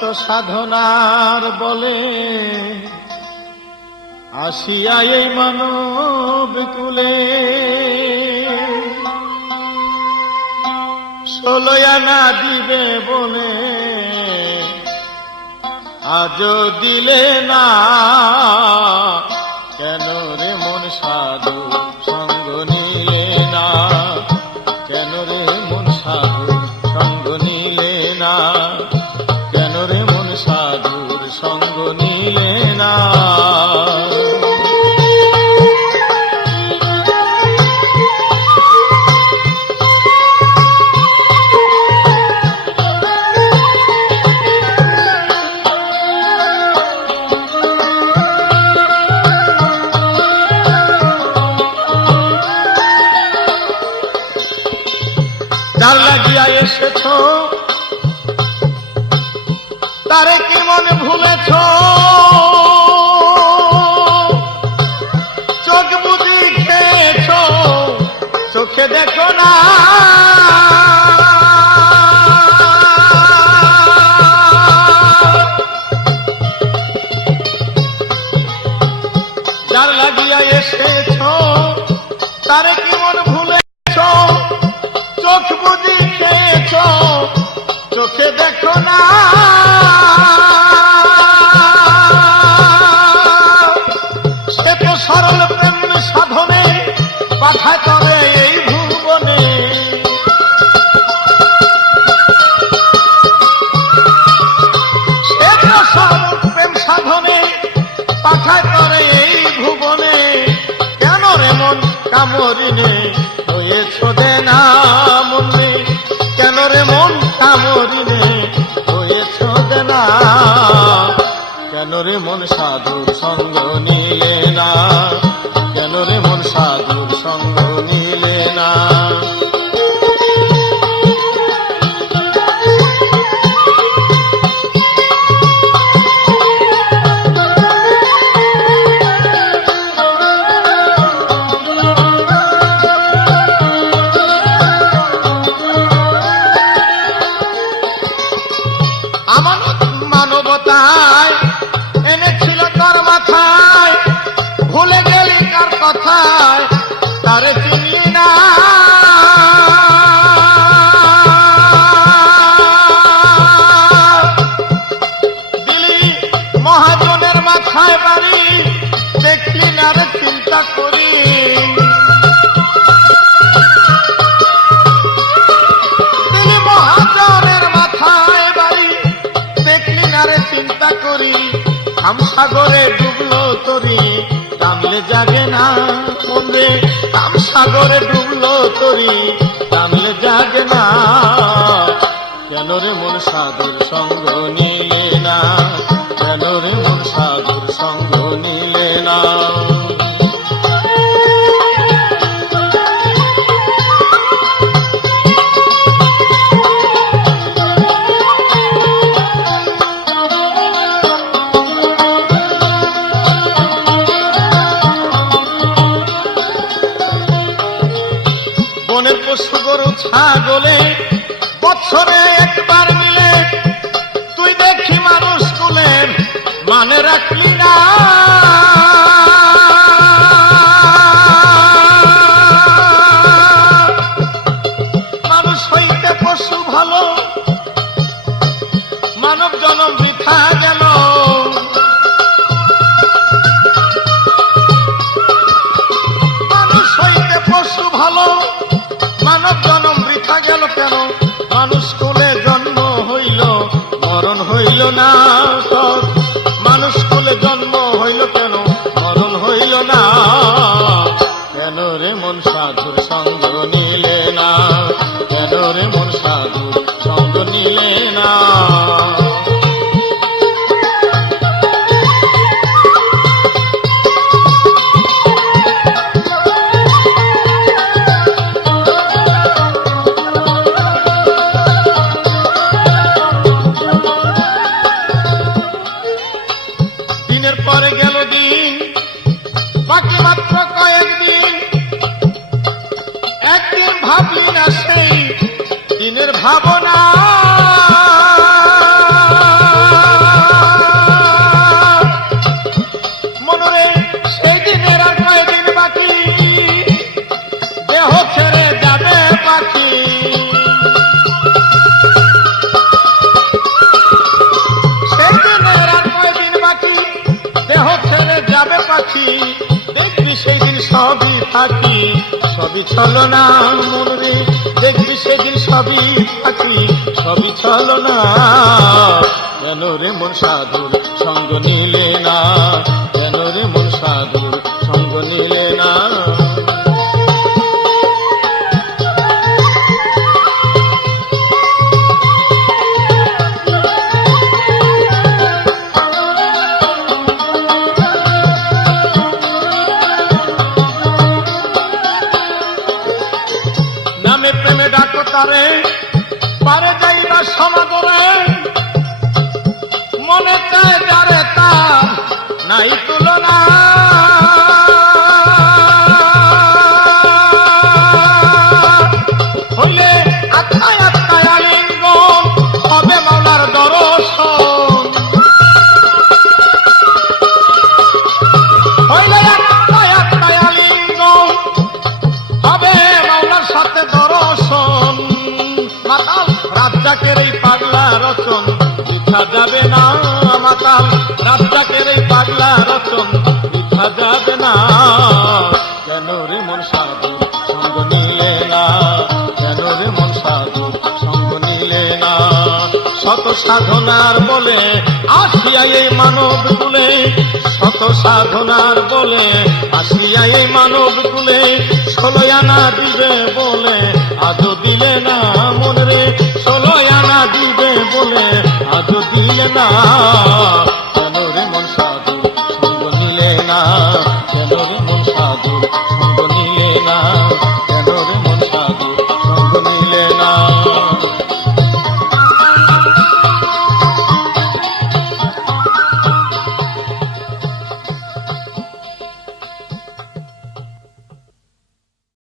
কত সাধনার বলে আসিয়া এই মানব কুলে, 16 আনা দিবে বলে আজও দিলে না, কেন রে মন সাধু সঙ্গ নিলে না, কেন রে মন সাধু সঙ্গ নিলে না, কেন রে মন সাধুর সঙ্গ নিলে না। যার লাগিয়া এসেছ তারে কি মনে ভুলেছ, চোখ বুঝি খেয়েছ চোখে দেখো না, যার লাগিয়া এসেছ তারে কি মনে ভুলেছ, চোখ বুঝি খেয়েছ চোখে দেখো না, সে তো সরল প্রেম সাধনে পাঠায় তবে এই ভুবনে, সে তো সরল প্রেম সাধনে পাঠায় তবে এই ভুবনে, কেন রে মন কামরিনে হয়েছ দেনা মনে, কেন রে মন কামরিনে হয়েছ দেনা, কেন রে মন সাধুর সঙ্গ নিলে না, কেন রে মন সাধুর সঙ্গ নিলে না। মানবতায় এনেছিল তোর মাথায়, ভুলে গেলি কার কথায় তারে চিনি না, দিলি মহাজনের মাথায় বাড়ি দেখলি না রে চিন্তা করি, দিলি মহাজনের মাথায় বাড়ি দেখলি না রে চিন্তা করি, সাগরে ডুবলো তরি টানলে জাগে না মন রে, সাগরে ডুবলো তরি টানলে জাগে না, কেন রে মন সাধুর সঙ্গ নিলে না, কেন রে মন সাধুর সঙ্গ নিলে না। বনের পশু গরু ছাগলে বছরে একবার মিলে, তুই দেখি মানুষ কুলে মানে রাখলি না, মানুষ হইতে পশু ভালো মানব জনম বৃথা গেল, মানুষ হইতে পশু ভালো মানব জনম বৃথা গেল, কেন মানুষ কুলে জন্ম হইল মরণ হইল না, মানুষ কুলে জন্ম হইল কেন মরণ হইল না, কেন রে মন সাধুর সঙ্গ নিলে না, কেন রে মন সাধুর সঙ্গ নিলে না। পরে গেল দিন বাকি মাত্র কয়েকদিন, একদিন ভাবলি না সেই দিনের ভাবনা, ফাঁকি, দেখবি সেদিন সবই ফাঁকি, সবই ছলনা মন রে, দেখবি সেদিন সবই ফাঁকি, সবই ছলনা। কেন রে মন সাধুর সঙ্গ নিলে না, কেন রে মন সাধুর সঙ্গ নিলে না। নামে প্রেমে ডাকো তারে, পারে যাইবা সমাদরে, মনে চায় যারে তার নাই তুলনা। হইলে আত্মায় আত্মায় আলিঙ্গন, হবে মাওলার দর্শন। হইলে আত্মায় আত্মায় আলিঙ্গন, হবে মাওলার সাথে দর্শন। মাতাল রাজ্জাকের এই পাগলা রচন লিখা যাবে না, মাতাল রাজ্জাকের এই পাগলা রচন লিখা যাবে না। কেন রে মন সাধু সঙ্গ নিলে না, কেন রে মন সাধু সঙ্গ নিলে না। শত সাধনার বলে আসিয়া এই মানব কুলে, শত সাধনার বলে আসিয়া এই মানব কুলে, 16 আনা দিবে বলে আজও দিলে না মন রে, 16 আনা দিবে বলে আজও দিলে না। কেন রে মন সাধু সঙ্গ নিলে না, কেন রে মন সাধু